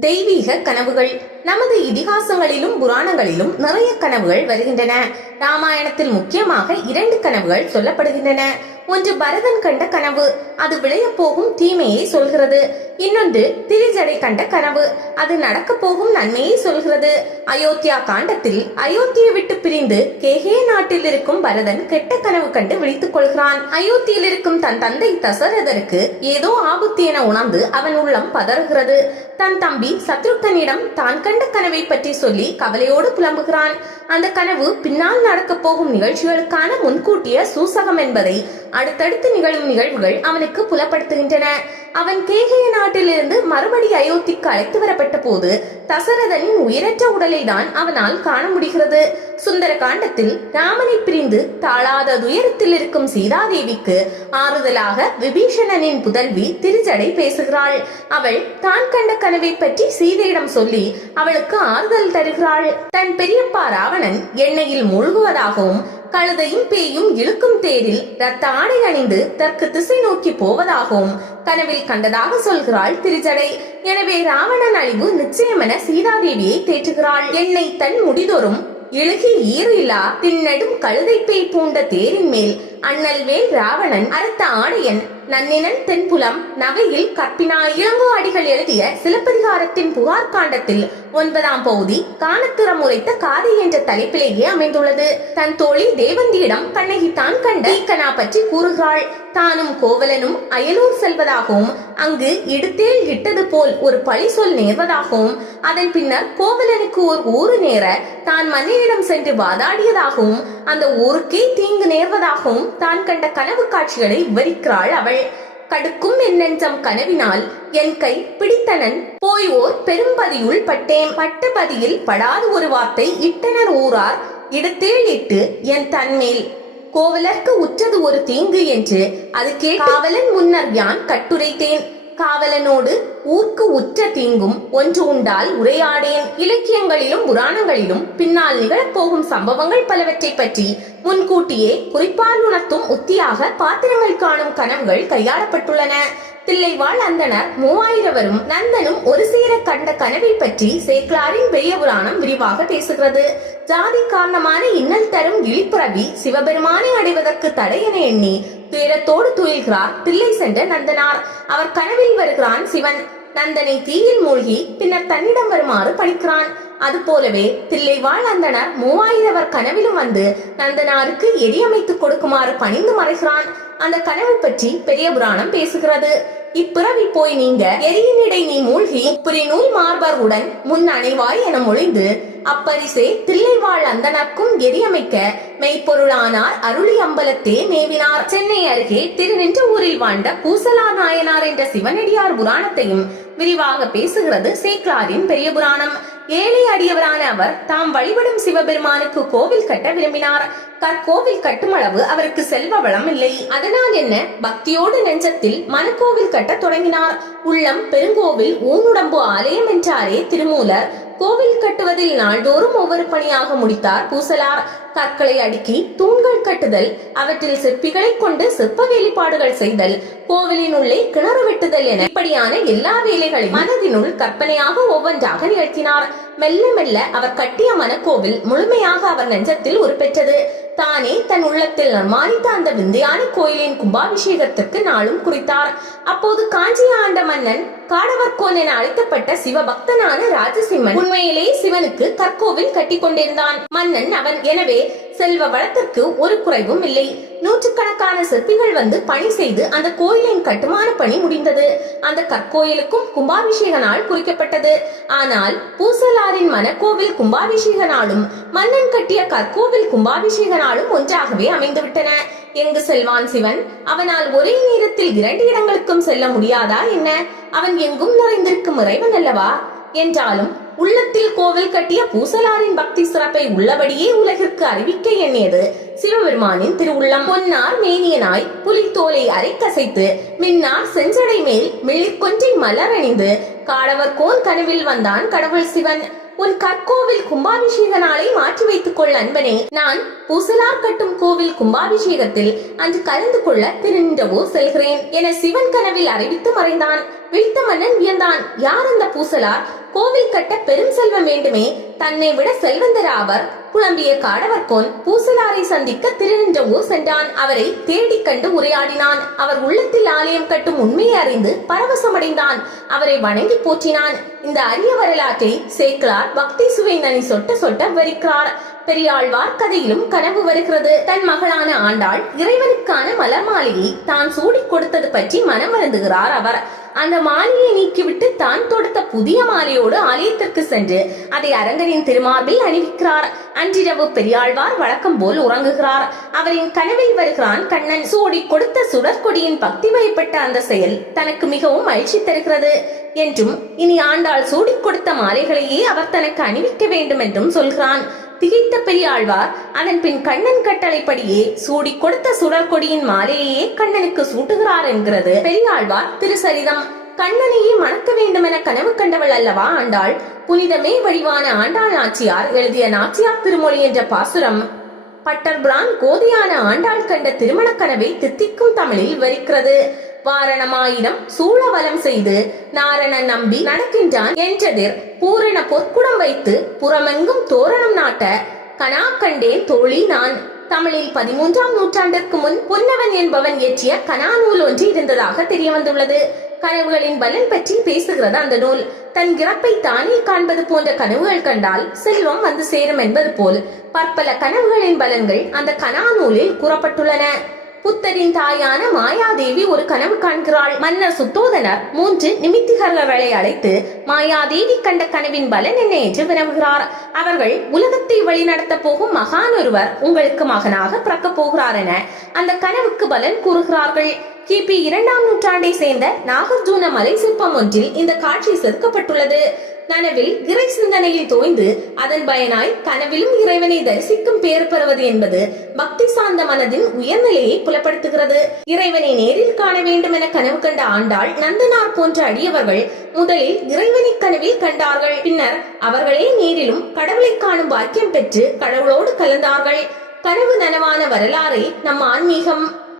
தெய்வீக கனவுகள். நமது இதிகாசங்களிலும் புராணங்களிலும் நிறைய கனவுகள் வருகின்றன. ராமாயணத்தில் முக்கியமாக இரண்டு கனவுகள் சொல்லப்படுகின்றன. ஒன்று பரதன் கண்ட கனவு. அது விளையப் போகும் தீமையை சொல்கிறது. இன்னொன்று திரிஜடை கண்ட கனவு. அது நடக்கப் போகும் நன்மையை சொல்கிறது. அயோத்தியா காண்டத்தில் அயோத்தியை விட்டு பிரிந்து கேகே நாட்டில் இருக்கும் பரதன் கெட்ட கனவு கண்டு விழித்துக் கொள்கிறான். அயோத்தியில் இருக்கும் தன் தந்தை தசரதருக்கு ஏதோ ஆபத்து என உணர்ந்து அவன் உள்ளம் பதறுகிறது. தன் தம்பி சத்ருக்கனிடம் தான் கண்ட கனவை பற்றி சொல்லி கவலையோடு புலம்புகிறான். அந்த கனவு பின்னால் நடக்கப் போகும் நிகழ்ச்சிகளுக்கான முன்கூட்டிய சூசகம் என்பதை அடுத்தடுத்து நிகழும் நிகழ்வுகள் அவனுக்கு புலப்படுத்துகின்றன. அவன் கேகய நாட்டிலிருந்து மறுபடி அயோத்திக்கு அழைத்து வரப்பட்ட போது தசரதனின் உயிரற்ற உடலை தான் அவனால் காண முடிகிறது. சுந்தர காண்டத்தில் ராமனை பிரிந்து தாழாத துயரத்தில் இருக்கும் சீதாதேவிக்கு ஆறுதலாக விபீஷணனின் புதல்வி திருஜடை பேசுகிறாள். அவள் தான் கண்ட கனவை பற்றி சீதையிடம் சொல்லி அவளுக்கு ஆறுதல் தருகிறாள். தன் பெரியப்பா ராவணன் எண்ணெயில் மூழ்குவதாகவும் கழுதையும் பேயும் இழுக்கும் தேரில் ரத்த ஆடை அணிந்து தெற்கு திசை நோக்கி போவதாகவும் கனவில் கண்டதாக சொல்கிறாள் திருஜடை. எனவே ராவணன் அழிவு நிச்சயமென சீதாதேவியை தேற்றுகிறாள். என்னை தன் முடிதொரும் இழுகி ஈறில்லா தின்னடும் கழுதை பேய் பூண்ட தேரின் மேல் அண்ணல் வேல் ராவணன் அறுத்த ஆடையன் நன்னினன் தென்புலம் நகையில் கற்பினா இளங்கோ அடிகள் எழுதிய சிலப்பதிகாரத்தின் புகார் காண்டத்தில் ஒன்பதாம் பகுதி காணத்திறம் உரைத்த காதை என்ற தலைப்பிலேயே அமைந்துள்ளது. தன் தோழி தேவந்தியிடம் கண்ணகி தான் கண்ட ஈக்கனா பற்றி கூறுகிறாள். தானும் கோவலனும் அயலூர் செல்வதாகவும் அங்கு இடுத்தேல் இட்டது போல் ஒரு பழி சொல் நேர்வதாகவும் அதன் பின்னர் கோவலனுக்கு ஒரு ஊரு நேர தான் மன்னனிடம் சென்று வாதாடியதாகவும் அந்த ஊருக்கே தீங்கு நேர்வதாகவும் தான் கண்ட கனவு காட்சிகளை விவரிக்கிறாள் அவள். கடுக்கும் என்னெஞ்சம் கனவினால் என் கை பிடித்தனன். போய் ஓர் பெரும்பதியுள் பட்டேன். பட்டபதியில் படாத ஒரு வார்த்தை இட்டனர் ஊரார். இடத்தேள் இட்டு என் தன்மேல். கோவலர்க்கு உற்றது ஒரு தீங்கு என்று அது கேட்டு காவலன் முன்னர் யான் கட்டுரைத்தேன். காவலனோடு ஊர்க்கு உற்ற தீங்கும் ஒன்று உண்டால் உரையாடேன். இலக்கியங்களிலும் புராணங்களிலும் பின்னால் நிகழப்போகும் சம்பவங்கள் பலவற்றை பற்றி முன்கூட்டியே குறிப்பால் உணர்த்தும் உத்தியாக பாத்திரங்கள் காணும் கனவுகள் கையாளப்பட்டுள்ளன. தில்லைவாழ் அந்தனர் மூவாயிரவரும் நந்தனும் ஒரு சேர கண்ட கனவை பற்றி சேக்லாரின் பெரிய புராணம் விரிவாக பேசுகிறது. ஜாதி காரணமான இன்னல் தரும் விழிப்புறவி சிவபெருமானை அடைவதற்கு தடை என எண்ணி துயரத்தோடு துயில்கிறார். தில்லை சென்ற நந்தனார். அவர் கனவில் வருகிறான் சிவன். நந்தனை தீயில் மூழ்கி பின்னர் தன்னிடம் வருமாறு பணிக்கிறான். அது போலவே தில்லைவாழ் அந்தனர் மூவாயிரவர் கனவிலும் வந்து நந்தனாருக்கு எரியமைத்து கொடுக்குமாறு பணிந்து மறைகிறான். அந்த கனவு பற்றி பெரிய புராணம் பேசுகிறது. இப்பிறவி போய் நீங்க எரியினிடை நீ மூழ்கி புரி நூல் மார்பருடன் முன் அணைவாய் என மொழிந்து அப்பரிசே தில்லைவாழ் அந்தனர்க்கும் எரியமைக்க மெய்ப்பொருளானார் அருளி அம்பலத்தே மேவினார். சென்னை அருகே திருநின்ற ஊரில் வாழ்ந்த பூசலா நாயனார் என்ற சிவனடியார் புராணத்தையும் விரிவாக பேசுகிறது சேக்லாரின் பெரிய புராணம். ஏழை அடியவரான அவர் தாம் வழிபடும் சிவபெருமானுக்கு கோவில் கட்ட விரும்பினார். கற்கோவில் கட்டுமளவு அவருக்கு செல்வ வளம் இல்லை. அதனால் என்ன? பக்தியோடு நெஞ்சத்தில் மனக்கோவில் கட்ட தொடங்கினார். உள்ளம் பெருங்கோவில் ஊனுடம்பு ஆலயம் என்றாரே திருமூலர். கோவில் கட்டுவதில் நாள்தோறும் ஒவ்வொரு பணியாக முடித்தார் பூசலார். கற்களை அடுக்கி தூண்கள் கட்டுதல் அவற்றில் சிற்பிகளை கொண்டு சிற்ப வேலைப்பாடுகள் செய்தல் கோவிலின் உள்ளே கிணறு வெட்டுதல் என இப்படியான எல்லா வேலைகளையும் மனதினுள் கற்பனையாக ஒவ்வொன்றாக நிகழ்த்தினார். மெல்ல மெல்ல அவர் கட்டிய மனக்கோவில் முழுமையாக அவர் நெஞ்சத்தில் உருப்பெற்றது. தானே தன் உள்ளத்தில் நிர்மாணித்த அந்த விந்தையான கோயிலின் கும்பாபிஷேகத்திற்கு நாளும் குறித்தார். அப்போது காஞ்சி ஆண்ட மன்னன் காடவர்கோன் என அழைக்கப்பட்ட சிவபக்தனான ராஜசிம்மன் உண்மையிலேயே சிவனுக்கு கற்கோவில் கட்டி கொண்டிருந்தான் மன்னன் அவன் எனவே செல்வ வளத்திற்கு ஒரு குறைவும் இல்லை. நூற்றுக்கணக்கான சிற்பிகள் வந்து பணி செய்து அந்த கோயிலின் கட்டுமான பணி முடிந்தது. அந்த கற்கோயிலுக்கும் கும்பாபிஷேக நாள் குறிக்கப்பட்டது. ஆனால் பூசலாரின் மனக்கோவில் கும்பாபிஷேக நாளும் மன்னன் கட்டிய கற்கோவில் கும்பாபிஷேக நாளும் ஒன்றாகவே அமைந்துவிட்டன. எங்கு செல்வான் சிவன்? அவனால் ஒரே நேரத்தில் இரண்டு இடங்களுக்கும் செல்ல முடியாதா என்ன? அவன் எங்கும் நிறைந்திருக்கும் இறைவன் அல்லவா? என்றாலும் உள்ளத்தில் கோவில் கட்டிய பூசலாரின் பக்தி சிறப்பை உள்ளபடியே உலகிற்கு அறிவிக்க எண்ணியது சிவபெருமானின் திருவுள்ளம். பொன்னார் மேனியனாய் புலித்தோலை அரைக்கசைத்து மின்னார் செஞ்சடை மேல் மிள்ளிக்கொன்றை மலரணிந்து காடவர் கோன் கனவில் வந்தான் கடவுள் சிவன். உன் கற்கோவில் கும்பாபிஷேக நாளை மாற்றி வைத்துக் கொள் அன்பனே. நான் பூசலார் கட்டும் கோவில் கும்பாபிஷேகத்தில் அன்று கலந்து கொள்ள திருநின்றவோ செல்கிறேன் என சிவன் கனவில் அறிவித்து மறைந்தான். விழித்த மன்னன் வியந்தான். யார் அந்த பூசலார்? கோவில் கட்ட பெரும் செல்வம் வேண்டுமே. தன்னை விட செல்வந்தர் அவர்? புலம்பிய காடவர் காடவர்கோன் பூசலாரை சந்திக்க திருநின்றவூர் சென்றான். அவரை தேடிக் கண்டு உரையாடினான். அவர் உள்ளத்தில் ஆலயம் கட்டும் உண்மையை அறிந்து பரவசமடைந்தான். அவரை வணங்கி போற்றினான். இந்த அரிய வரலாற்றை சேக்கலார் பக்தி சுவை நனி சொட்ட சொட்ட வரிக்கிறார் பெரியாழ்வார் கதையிலும் கனவு வருகிறது. தன் மகளான ஆண்டாள் இறைவனுக்கான மலர் மாலையை தான் சூடிக் கொடுத்தது பற்றி மனம் வருந்துகிறார் அவர். அந்த மாலையை நீக்கிவிட்டு தான் தொடுத்த புதிய மாலையோடு ஆலயத்திற்கு சென்று அதை அரங்கனின் திருமார்பில் அணிவிக்கிறார். அன்றிரவு பெரியாழ்வார் வழக்கம் போல் உறங்குகிறார். அவரின் கனவில் வருகிறான் கண்ணன். சூடி கொடுத்த சுடற்கொடியின் பக்தி வழிபட்ட அந்த செயல் தனக்கு மிகவும் மகிழ்ச்சி தருகிறது. என்றும் இனி ஆண்டாள் சூடிக் கொடுத்த மாலைகளையே அவர் தனக்கு அணிவிக்க வேண்டும் என்றும் சொல்கிறான். திகைத்த பெரியாழ்வார் அதன் பின் கண்ணன் கட்டளைப்படியே சூடி கொடுத்த சுடற்கொடியின் மாலையையே கண்ணனுக்கு சூட்டுகிறார் என்கிறது. பெரியாழ்வார் திருசரிதம் கண்ணனையே மணக்க வேண்டும் என கனவு கண்டவள் அல்லவா ஆண்டாள்? புனிதமே வடிவான ஆண்டாள் நாச்சியார் எழுதிய நாச்சியார் திருமொழி என்ற பாசுரம். பட்டர் பிரான் கோதையான ஆண்டாள் கண்ட திருமணக் கனவை தித்திக்கும் தமிழில் வரிக்கிறது. வாரணமாயினம் சூழவலம் செய்து நாரணன் நம்பி நடக்கின்றான். என்றதிர் பூரண பொற்குடம் வைத்து புறமெங்கும் தோரணம் நாட்ட கனா கண்டேன் தோழி நான் தமிழில் பதிமூன்றாம் நூற்றாண்டிற்கு முன் பொன்னவன் என்பவன் இயற்றிய கனா நூல் ஒன்று இருந்ததாக தெரிய வந்துள்ளது கனவுகளின் பலன் பற்றி பேசுகிறது அந்த நூல். தன் இறப்பை தானே காண்பது போன்ற கனவுகள் கண்டால் செல்வம் வந்து சேரும் என்பது போல் பற்பல கனவுகளின் பலன்கள் அந்த கனா நூலில் கூறப்பட்டுள்ளன. புத்தரின் தாயான மாயாதேவி ஒரு கனவு காண்கிறாள். மன்னர் சுத்தோதனர் மூன்று நிமித்திகர்களை அழைத்து மாயாதேவி கண்ட கனவின் பலன் என்ன என்று வினவுகிறார். அவர்கள் உலகத்தை வழிநடத்த போகும் மகான் ஒருவர் உங்களுக்கு மகனாக பிறக்கப் போகிறார் என அந்த கனவுக்கு பலன் கூறுகிறார்கள். கிபி இரண்டாம் நூற்றாண்டை சேர்ந்த நாகார்ஜுன மலை சிற்பம் ஒன்றில் இந்த காட்சி செதுக்கப்பட்டுள்ளது. கனவில் இறை சிந்தனையில் தோய்ந்து அதன் பயனாய் கனவிலும் இறைவனை தரிசிக்கும் பேர் பெறுவது என்பது பக்தி சார்ந்த மனதின் உயர்நிலையை புலப்படுத்துகிறது. இறைவனை நேரில் காண வேண்டும் என கனவு கண்ட ஆண்டாள் நந்தனார் போன்ற அடியவர்கள் முதலில் இறைவனை கனவில் கண்டார்கள். பின்னர் அவர்களே நேரிலும் கடவுளை காணும் பாக்கியம் பெற்று கடவுளோடு கலந்தார்கள். கனவு நனவான வரலாறை நம் ஆன்மீகம்.